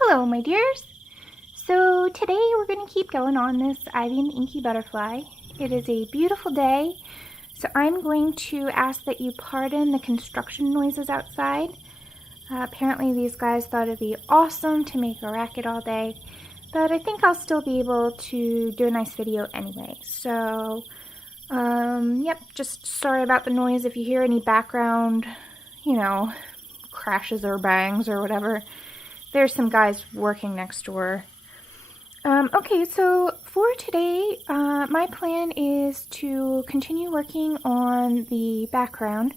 Hello, my dears. So today we're going to keep going on this Ivy and Inky Butterfly. It is a beautiful day, so I'm going to ask that you pardon the construction noises outside. Apparently these guys thought it'd be awesome to make a racket all day, but I think I'll still be able to do a nice video anyway. So, yep, just sorry about the noise if you hear any background, crashes or bangs or whatever. There's some guys working next door. Okay, so for today, my plan is to continue working on the background.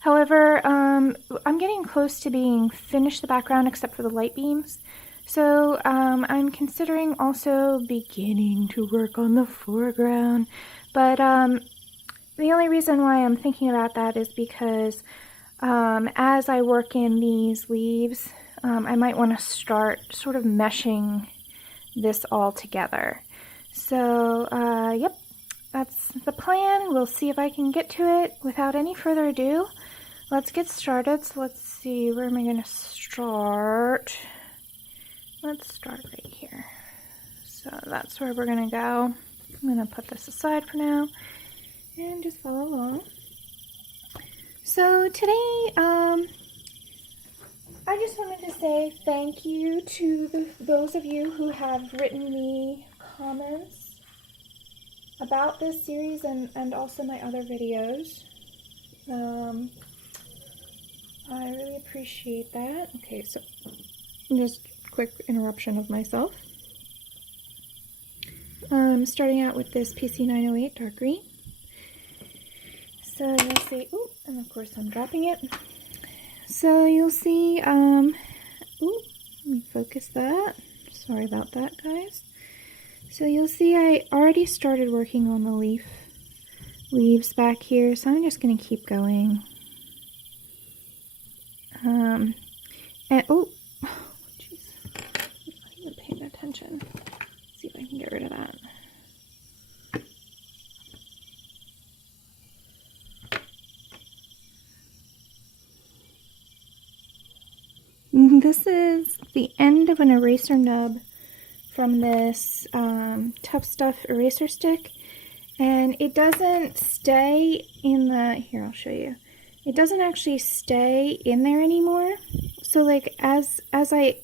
However, I'm getting close to being finished the background except for the light beams. So I'm considering also beginning to work on the foreground. But the only reason why I'm thinking about that is because as I work in these leaves, I might want to start sort of meshing this all together. So, yep, that's the plan. We'll see if I can get to it without any further ado. Let's get started. So let's see, where am I going to start? Let's start right here. So that's where we're going to go. I'm going to put this aside for now and just follow along. So today, I just wanted to say thank you to those of you who have written me comments about this series and also my other videos. I really appreciate that. Okay, so just quick interruption of myself. Starting out with this PC 908 dark green. So you'll see, ooh, and of course I'm dropping it. So you'll see, ooh, let me focus that. Sorry about that, guys. So you'll see I already started working on the leaves back here, so I'm just going to keep going. And, oh, jeez, I'm not even paying attention. Let's see if I can get rid of that. This is the end of an eraser nub from this Tough Stuff eraser stick, and it doesn't stay in the, here I'll show you, it doesn't actually stay in there anymore. So like as I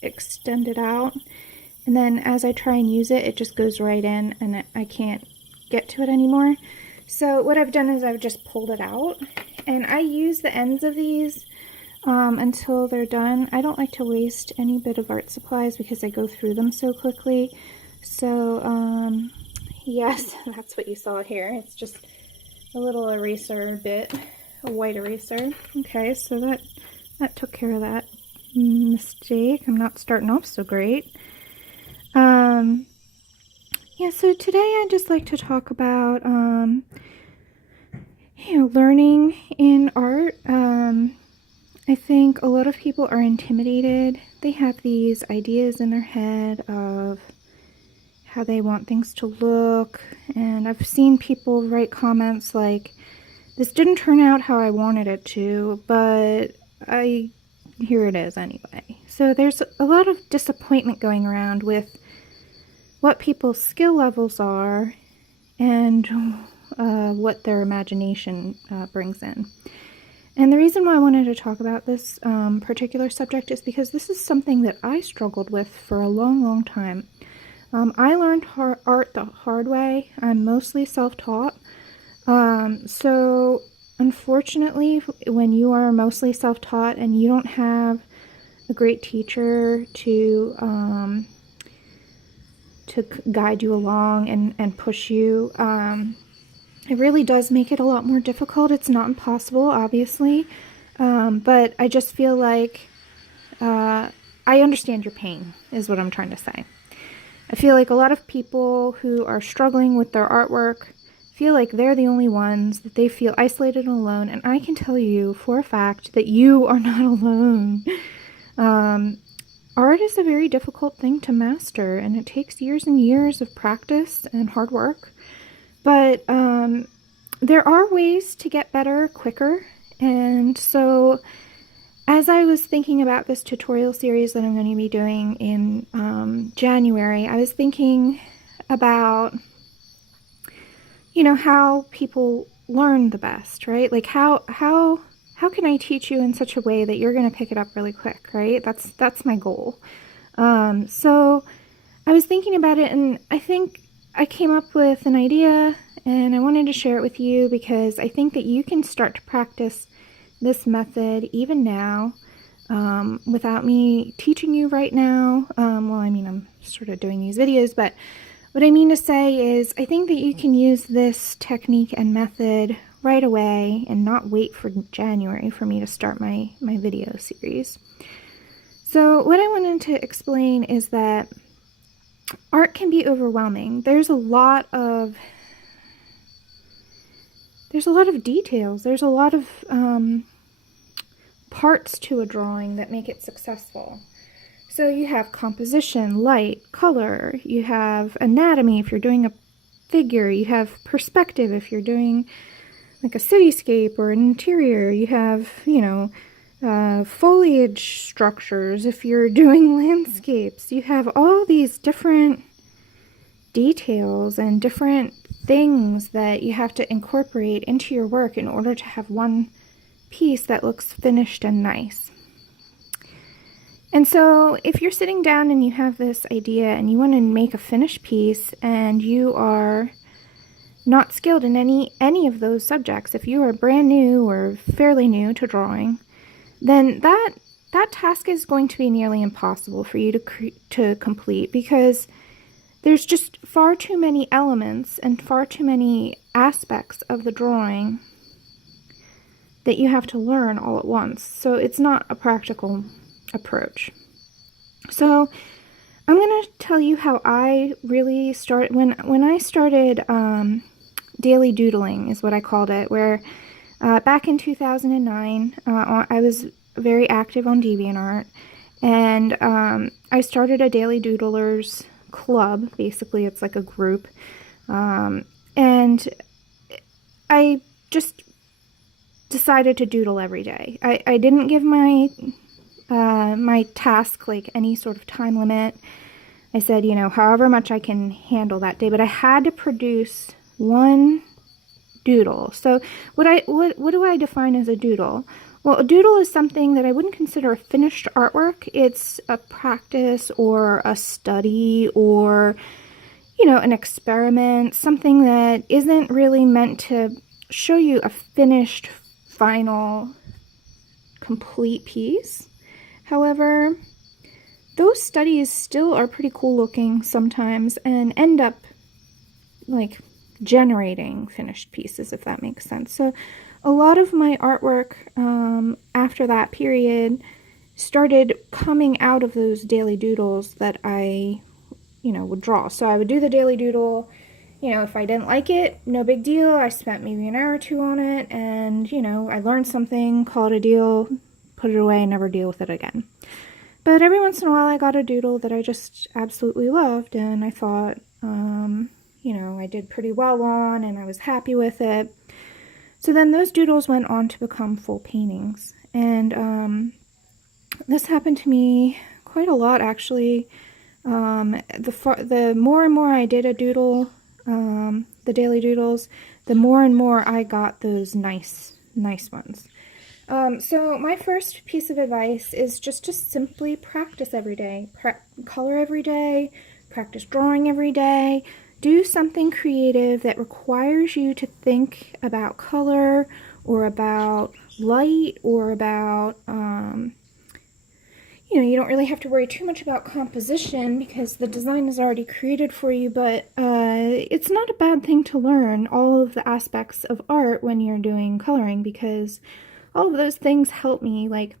extend it out and then as I try and use it, it just goes right in and I can't get to it anymore. So what I've done is I've just pulled it out, and I use the ends of these until they're done. I don't like to waste any bit of art supplies because I go through them so quickly. So, yes, that's what you saw here. It's just a little eraser bit, a white eraser. Okay, so that took care of that mistake. I'm not starting off so great. Yeah, so today I'd just like to talk about, learning in art. I think a lot of people are intimidated. They have these ideas in their head of how they want things to look, and I've seen people write comments like, this didn't turn out how I wanted it to, but here it is anyway. So there's a lot of disappointment going around with what people's skill levels are and what their imagination brings in. And the reason why I wanted to talk about this particular subject is because this is something that I struggled with for a long, long time. I learned art the hard way. I'm mostly self-taught. So unfortunately, when you are mostly self-taught and you don't have a great teacher to guide you along and push you, it really does make it a lot more difficult. It's not impossible, obviously, but I just feel like I understand your pain, is what I'm trying to say. I feel like a lot of people who are struggling with their artwork feel like they're the only ones, that they feel isolated and alone, and I can tell you for a fact that you are not alone. Art is a very difficult thing to master, and it takes years and years of practice and hard work. But there are ways to get better quicker, and so as I was thinking about this tutorial series that I'm going to be doing in January, I was thinking about, you know, how people learn the best, right? Like how can I teach you in such a way that you're going to pick it up really quick, right? That's my goal. So I was thinking about it, and I think I came up with an idea, and I wanted to share it with you because I think that you can start to practice this method even now, without me teaching you right now. Well, I mean, I'm sort of doing these videos, but what I mean to say is I think that you can use this technique and method right away and not wait for January for me to start my video series. So what I wanted to explain is that art can be overwhelming. There's a lot of details. There's a lot of parts to a drawing that make it successful. So you have composition, light, color, you have anatomy if you're doing a figure, you have perspective if you're doing like a cityscape or an interior, you have, you know, foliage structures if you're doing landscapes. You have all these different details and different things that you have to incorporate into your work in order to have one piece that looks finished and nice. And so if you're sitting down and you have this idea and you want to make a finished piece and you are not skilled in any of those subjects, if you are brand new or fairly new to drawing, then that task is going to be nearly impossible for you to complete, because there's just far too many elements and far too many aspects of the drawing that you have to learn all at once. So it's not a practical approach. So I'm going to tell you how I really started. When I started daily doodling is what I called it, where back in 2009 I was very active on DeviantArt, and I started a daily doodlers club. Basically it's like a group, and I just decided to doodle every day. I didn't give my task like any sort of time limit. I said, you know, however much I can handle that day, but I had to produce one doodle. So what do I define as a doodle? Well, a doodle is something that I wouldn't consider a finished artwork. It's a practice or a study or, you know, an experiment, something that isn't really meant to show you a finished, final, complete piece. However, those studies still are pretty cool looking sometimes and end up like generating finished pieces, if that makes sense. So a lot of my artwork after that period started coming out of those daily doodles that I, you know, would draw. So I would do the daily doodle, you know, if I didn't like it, no big deal. I spent maybe an hour or two on it, and, you know, I learned something, call it a deal, put it away, and never deal with it again. But every once in a while I got a doodle that I just absolutely loved, and I thought, you know, I did pretty well on, and I was happy with it. So then those doodles went on to become full paintings, and this happened to me quite a lot, actually. The more and more I did a doodle, the daily doodles, the more and more I got those nice ones. So my first piece of advice is just to simply practice every day. Color every day, practice drawing every day. Do something creative that requires you to think about color or about light or about, you know, you don't really have to worry too much about composition because the design is already created for you, but it's not a bad thing to learn all of the aspects of art when you're doing coloring, because all of those things help me. Like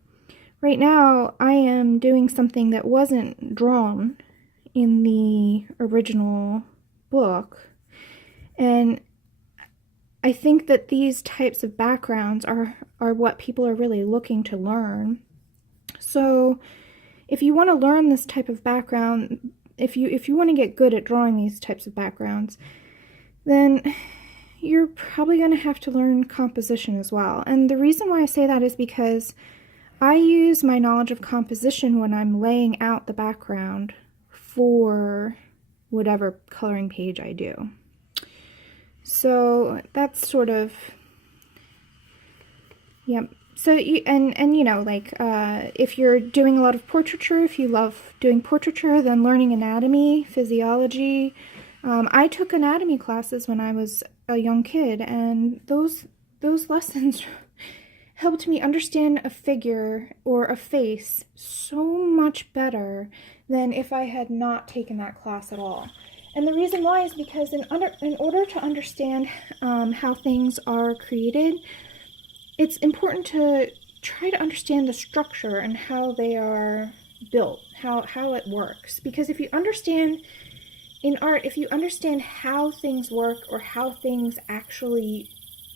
right now I am doing something that wasn't drawn in the original book, and I think that these types of backgrounds are what people are really looking to learn. So if you want to learn this type of background, if you want to get good at drawing these types of backgrounds, then you're probably going to have to learn composition as well. And the reason why I say that is because I use my knowledge of composition when I'm laying out the background for whatever coloring page I do. So that's sort of, yep. So you, and you know, like, if you're doing a lot of portraiture, if you love doing portraiture, then learning anatomy, physiology. I took anatomy classes when I was a young kid, and those lessons helped me understand a figure or a face so much better than if I had not taken that class at all. And the reason why is because in order to understand how things are created, it's important to try to understand the structure and how they are built, how it works. Because if you understand, in art, if you understand how things work or how things actually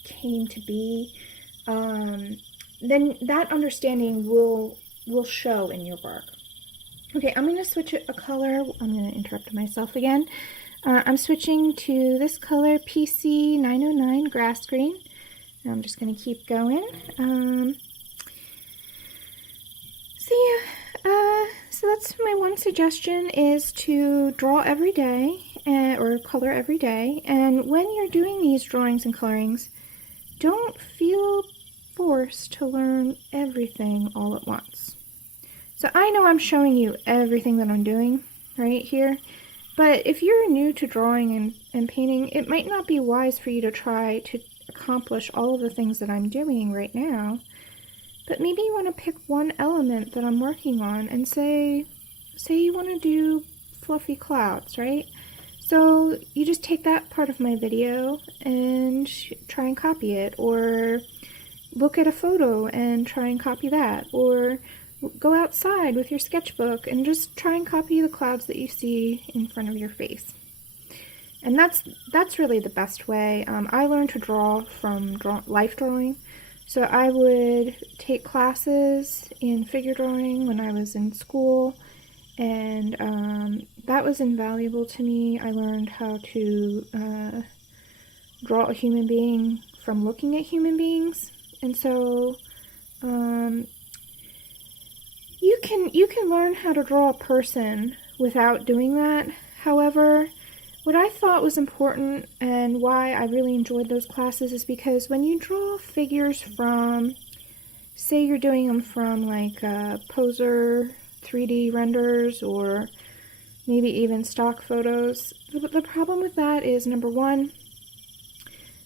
came to be, then that understanding will show in your work. Okay, I'm going to switch a color. I'm going to interrupt myself again. I'm switching to this color, PC 909 Grass Green. I'm just going to keep going. So that's my one suggestion, is to draw every day, or color every day. And when you're doing these drawings and colorings, don't feel forced to learn everything all at once. So I know I'm showing you everything that I'm doing right here, but if you're new to drawing and painting, it might not be wise for you to try to accomplish all of the things that I'm doing right now. But maybe you want to pick one element that I'm working on and say you want to do fluffy clouds, right? So you just take that part of my video and try and copy it, or look at a photo and try and copy that, or go outside with your sketchbook and just try and copy the clouds that you see in front of your face. And that's really the best way. I learned to draw from life drawing. So I would take classes in figure drawing when I was in school, and that was invaluable to me. I learned how to draw a human being from looking at human beings, and so you can learn how to draw a person without doing that. However, what I thought was important and why I really enjoyed those classes is because when you draw figures from, say you're doing them from like poser 3D renders or maybe even stock photos, the problem with that is, number one,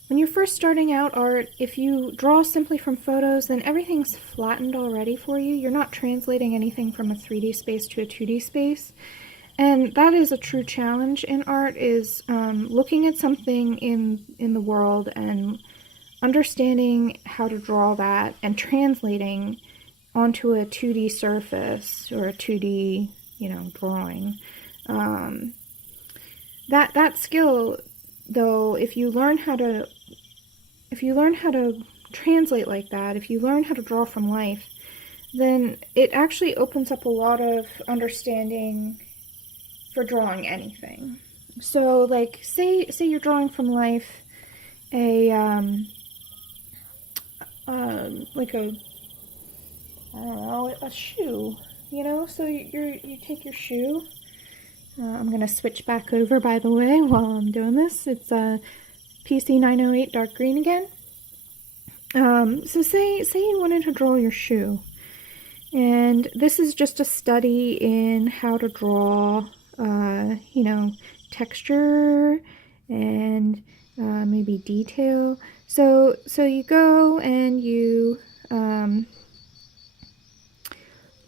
when you're first starting out art, if you draw simply from photos, then everything's flattened already for you. You're not translating anything from a 3D space to a 2D space. And that is a true challenge in art, is looking at something in the world and understanding how to draw that and translating onto a 2D surface or a 2D, drawing. That skill, though, if you learn how to translate like that, if you learn how to draw from life, then it actually opens up a lot of understanding for drawing anything. So, like, say you're drawing from life a shoe, so you take your shoe. I'm gonna switch back over, by the way, while I'm doing this. It's PC 908 dark green again. So say you wanted to draw your shoe, and this is just a study in how to draw texture and maybe detail. So you go and you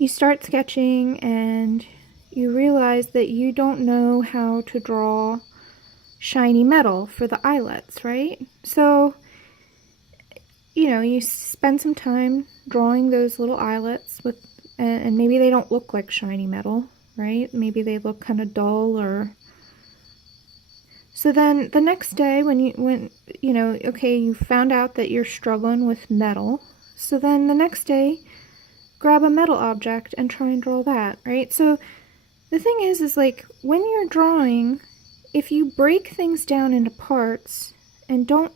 start sketching, and you realize that you don't know how to draw shiny metal for the eyelets, right? So, you spend some time drawing those little eyelets with, and maybe they don't look like shiny metal, right? Maybe they look kind of dull, or so then the next day when you found out that you're struggling with metal, so then the next day grab a metal object and try and draw that, right? So the thing is like, when you're drawing, if you break things down into parts and don't,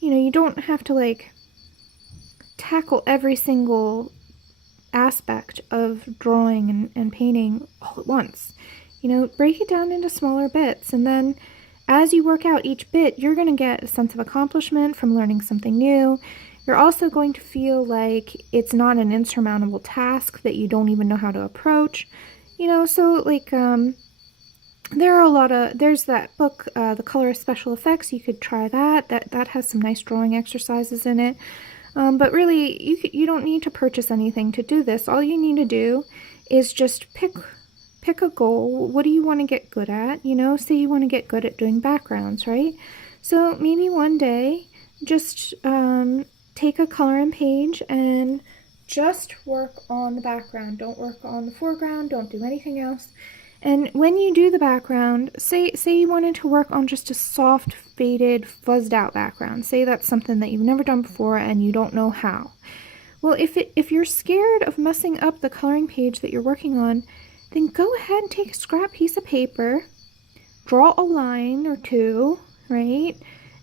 you don't have to like tackle every single aspect of drawing and painting all at once. You know, break it down into smaller bits, and then as you work out each bit, you're going to get a sense of accomplishment from learning something new. You're also going to feel like it's not an insurmountable task that you don't even know how to approach. You know, so like there are there's that book, The Colorist Special Effects. You could try that. That has some nice drawing exercises in it. But really, you don't need to purchase anything to do this. All you need to do is just pick a goal. What do you want to get good at? You know, say you want to get good at doing backgrounds, right? So maybe one day, just take a coloring page and just work on the background. Don't work on the foreground. Don't do anything else. And when you do the background, say you wanted to work on just a soft, faded, fuzzed out background. Say that's something that you've never done before and you don't know how. Well, if you're scared of messing up the coloring page that you're working on, then go ahead and take a scrap piece of paper, draw a line or two, right?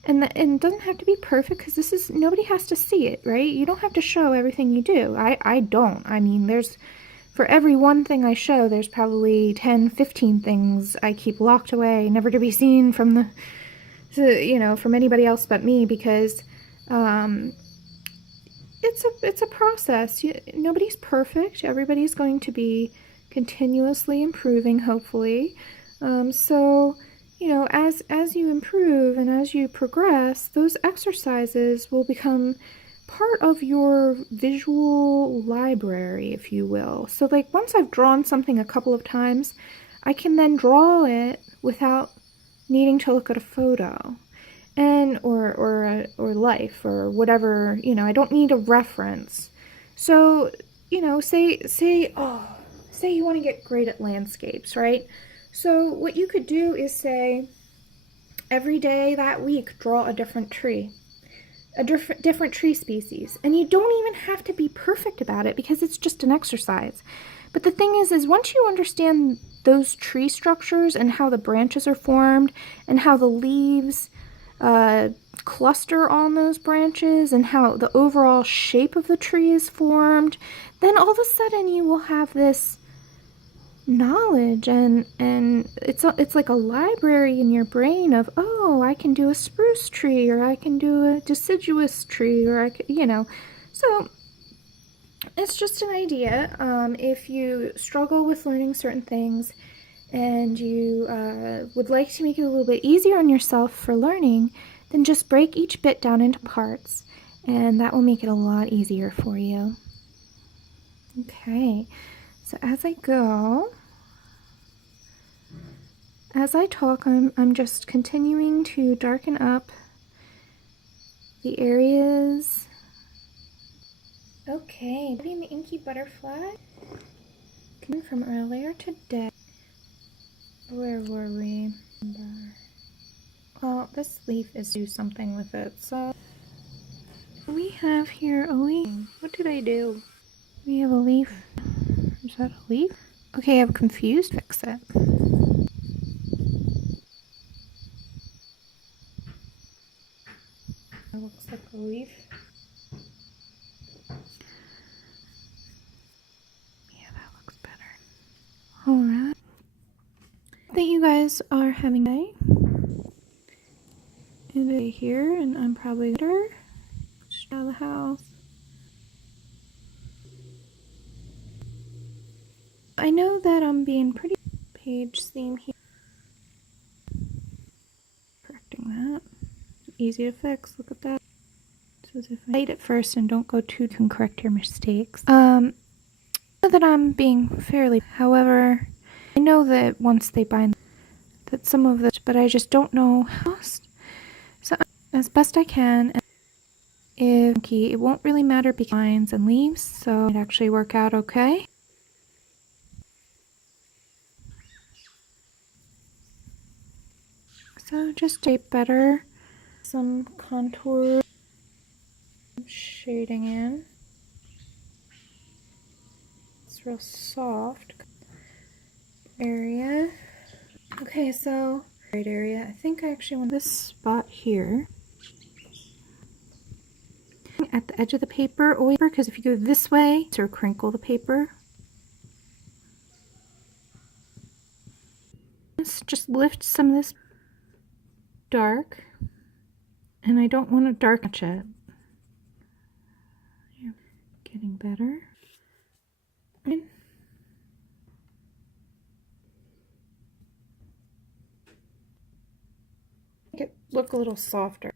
And it doesn't have to be perfect, because nobody has to see it, right? You don't have to show everything you do. I don't. I mean, for every one thing I show, there's probably 10, 15 things I keep locked away, never to be seen from from anybody else but me, because it's a process. Nobody's perfect. Everybody's going to be continuously improving, hopefully. So, you know, as you improve and as you progress, those exercises will become part of your visual library, if you will. So like once I've drawn something a couple of times, I can then draw it without needing to look at a photo and or life or whatever, you know, I don't need a reference. So, you know, say you want to get great at landscapes, right? So what you could do is say, every day that week, draw a different tree, a different tree species. And you don't even have to be perfect about it, because it's just an exercise. But the thing is once you understand those tree structures and how the branches are formed and how the leaves cluster on those branches and how the overall shape of the tree is formed, then all of a sudden you will have this knowledge, and it's like a library in your brain of, oh, I can do a spruce tree, or I can do a deciduous tree, or I can, you know. So it's just an idea. If you struggle with learning certain things and you would like to make it a little bit easier on yourself for learning, then just break each bit down into parts, and that will make it a lot easier for you. Okay. So as I talk, I'm just continuing to darken up the areas. Okay, the Inky Butterfly from earlier today. Where were we? Well, this leaf is do something with it. So we have here a leaf. What did I do? We have a leaf. Is that a leaf? Okay, I'm confused. Fix it. It looks like a leaf. Yeah, that looks better. Alright. That you guys are having a day. And a here, and I'm probably better. Just out of the house. I know that I'm being pretty page theme here. Correcting that. Easy to fix. Look at that. So if I write it first and don't go too and correct your mistakes. I know that I'm being fairly. However, I know that once they bind that some of this, but I just don't know how. So as best I can. If it won't really matter because lines and leaves, so it actually work out okay. So just shape better, some contour shading in. It's real soft area. Okay, so right area. I think I actually want this spot here. at the edge of the paper, always, because if you go this way, or crinkle the paper. Just lift some of this dark, and I don't want to darken it. Getting better. Make it look a little softer.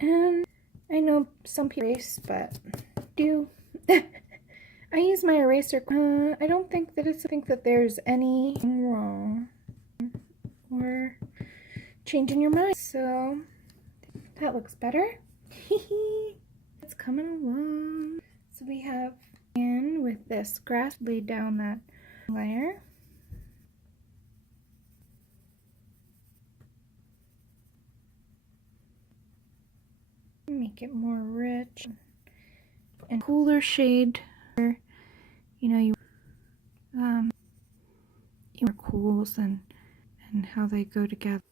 And I know some people erase, but do. I use my eraser. I don't think that there's anything wrong or changing your mind. So that looks better. It's coming along. So we have in with this grass, laid down that layer. Make it more rich and cooler shade. You know, your cools and how they go together.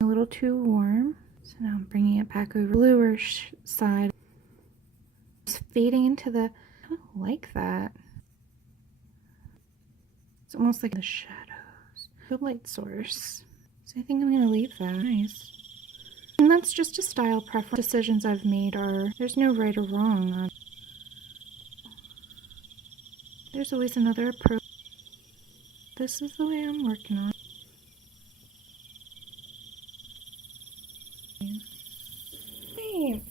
A little too warm, so now I'm bringing it back over bluer side. It's fading into the. I don't like that. It's almost like the shadows. The light source. So I think I'm gonna leave that. Nice. And that's just a style preference. Decisions I've made are, there's no right or wrong. There's always another approach. This is the way I'm working on. Hey.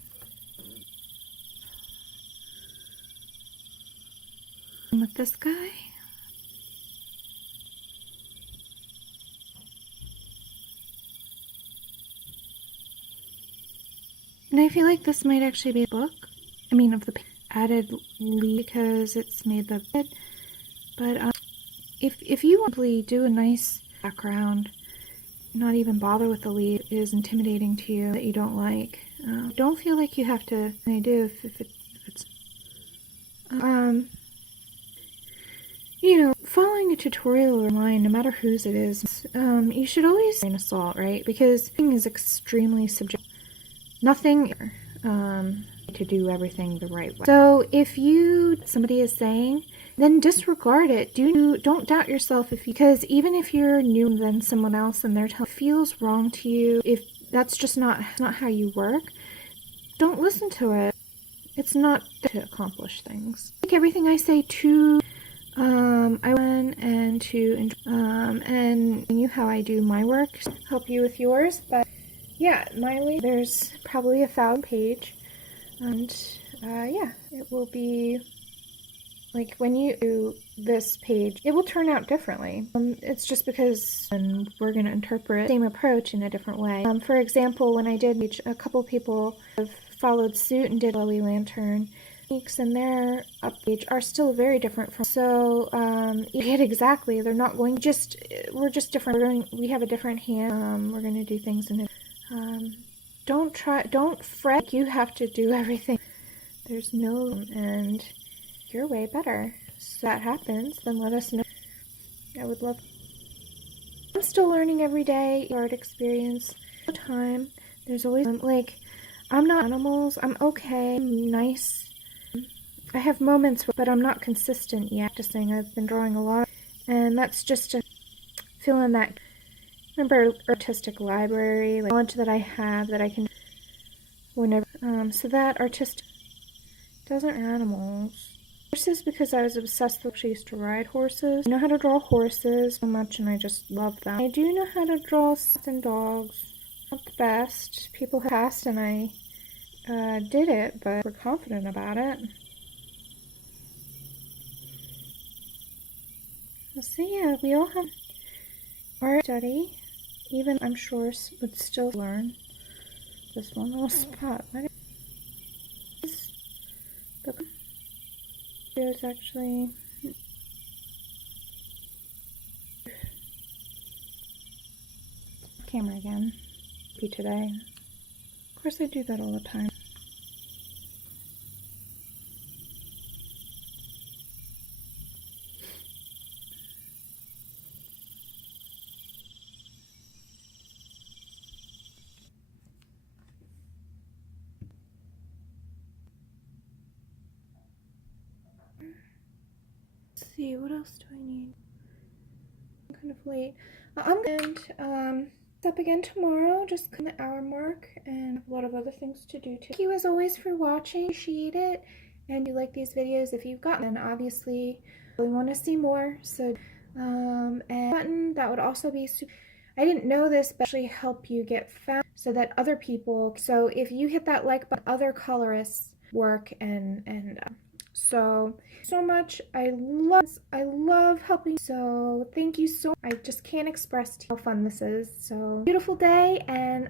And with this guy. And I feel like this might actually be a book. I mean, of the added leaf because it's made the bed. But if you want to do a nice background, not even bother with the leaf is intimidating to you that you don't like. Don't feel like you have to. I do if it's you know, following a tutorial online, no matter whose it is, you should always grain of salt, right? Because thing is extremely subjective. Nothing to do everything the right way. So if somebody is saying, then disregard it. Don't doubt yourself because even if you're new than someone else and they're feels wrong to you, if that's just not how you work, don't listen to it. It's not to accomplish things. Like everything I say to I want and to and you how I do my work, help you with yours, but yeah, my way there's probably 1,000 pages, and yeah, it will be like when you do this page, it will turn out differently. It's just because we're going to interpret the same approach in a different way. For example, when I did a couple people have followed suit and did Glowy Lantern, and their page are still very different from. So you get exactly. They're not going. We're just different. We have a different hand. We're going to do things in it. Don't fret. You have to do everything. There's no, and you're way better. So that happens, then let us know. I would love. I'm still learning every day. Art experience. All the time. There's always like, I'm not animals. I'm okay. I'm nice. I have moments, but I'm not consistent yet. Just saying, I've been drawing a lot, and that's just to fill in that. Remember, artistic library, like knowledge that I have that I can whenever. So that artistic doesn't animals. Horses because I was obsessed with. I used to ride horses. I know how to draw horses so much, and I just love them. I do know how to draw and dogs. Not the best. People have passed, and I did it, but we're confident about it. So yeah, we all have art study. Even I'm sure would still learn this one little spot. There's actually camera again. Be today. Of course, I do that all the time. see, what else do I need? I'm kind of late. I'm up again tomorrow, just kind of the hour mark, and a lot of other things to do too. Thank you as always for watching. Appreciate it. And you like these videos, if you've gotten them, obviously we want to see more. So and button that would also be super. I didn't know this, but actually help you get found so that other people. So if you hit that like button, other colorists work and so much. I love helping. So thank you so. I just can't express to you how fun this is. So beautiful day, and